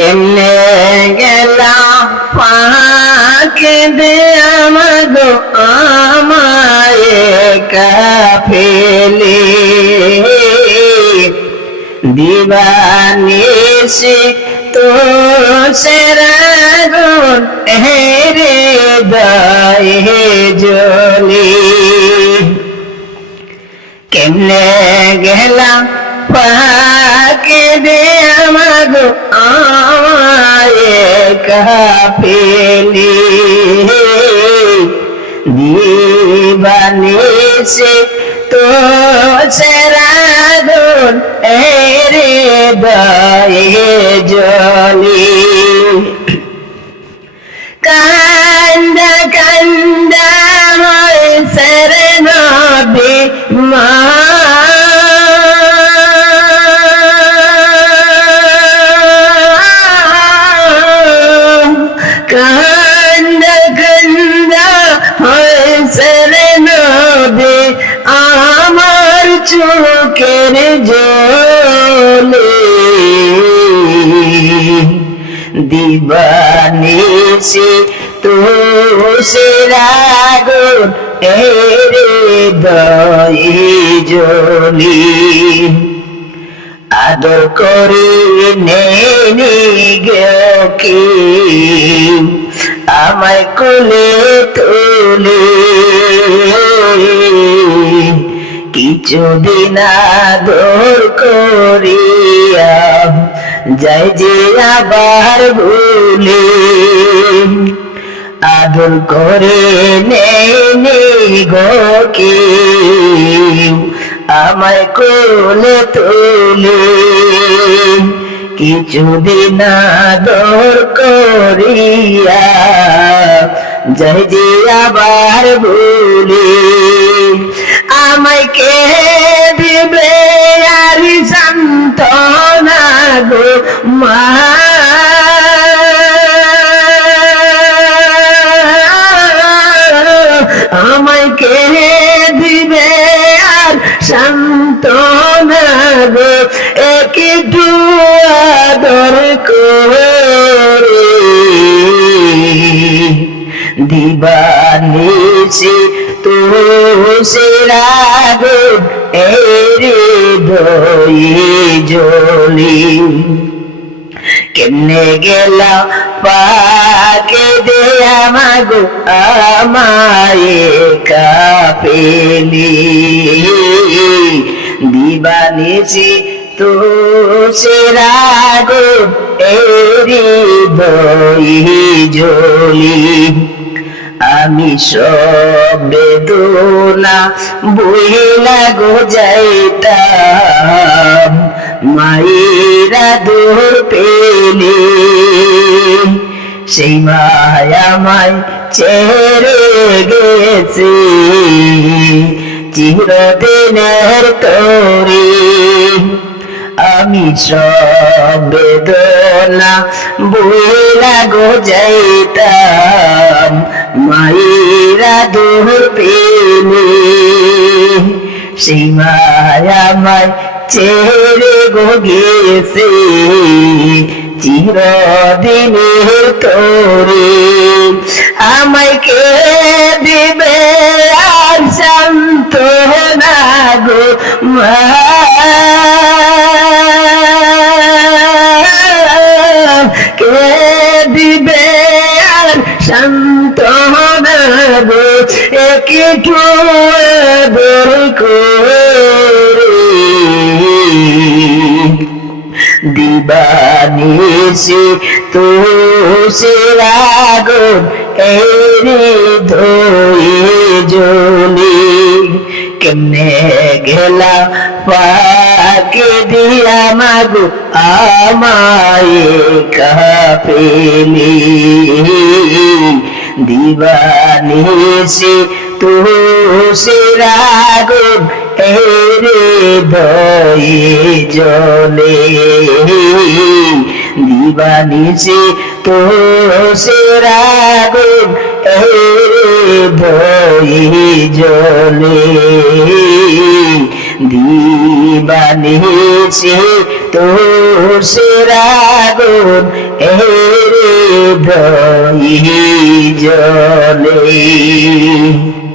কেমনে গেলাম পাকে দে আমাগো আমায় কাফেলে দিবানিসি তো সেরাগুন হেরে দায়ে জলি কেমনে গেলাম পাকে দে আমাগো আমায় কাফেলে দিবানিসি তো সেরাগুন হেরে দায়ে জলি কান্দা কান্দা হয়েছে রে নবী মা কান্দা কান্দা হয়েছে রে নবী আমার চোখের জলে দিবানিসি তো সেরাগুন হেরে দায়ে জলি আদর করে নেনি গেকি আমায় কোলে তুলে কিছুদিন আদর করিয়া যাই যে আবার ভুলে আদর করে নেই গো আমায় কোলে তুলে কিছুদিন আদর করিয়া যাই যে আবার ভুলে আমায় কে দিবে আর সান্ত্বনা গো মা আমায় কে দিবে আর সান্ত্বনা গো একটু আদর করে দিবানিসি তো সেরাগুন হেরে দায়ে জলি কেমনে গেলা পাকে দে আমাগো আমায় কাফেলে দিবানিসি তো সেরাগুন হেরে দায়ে জলি আমি সব বেদনা বইলা গো যাইতাম মায়েরা দূর পেলে সেই মায়ামায় ছেড়ে গেছে চিরদিনের তরে আমি সব বেদনা বইলা গো যাইতাম মায়েরা দূর পেলে সেই মায়ামায় ছেড়ে গো গেছে চিরদিনের তরে আমায় কে দিবে আর সান্ত্বনা গো মা কে দিবে আর সান্ত্বনা গো একটু আদর করে দিবানিসি তো সেরাগুন হেরে দায়ে জলি কেমনে গেলা পাকে দিয়া মাগো আমায় কাফেলে দিবানিসি তো সেরাগুন হেরে দায়ে জলে দিবানিসি তো সেরাগুন হেরে দায়ে জলে দিবানিসি তো সেরাগুন হৃদয়ে জলে।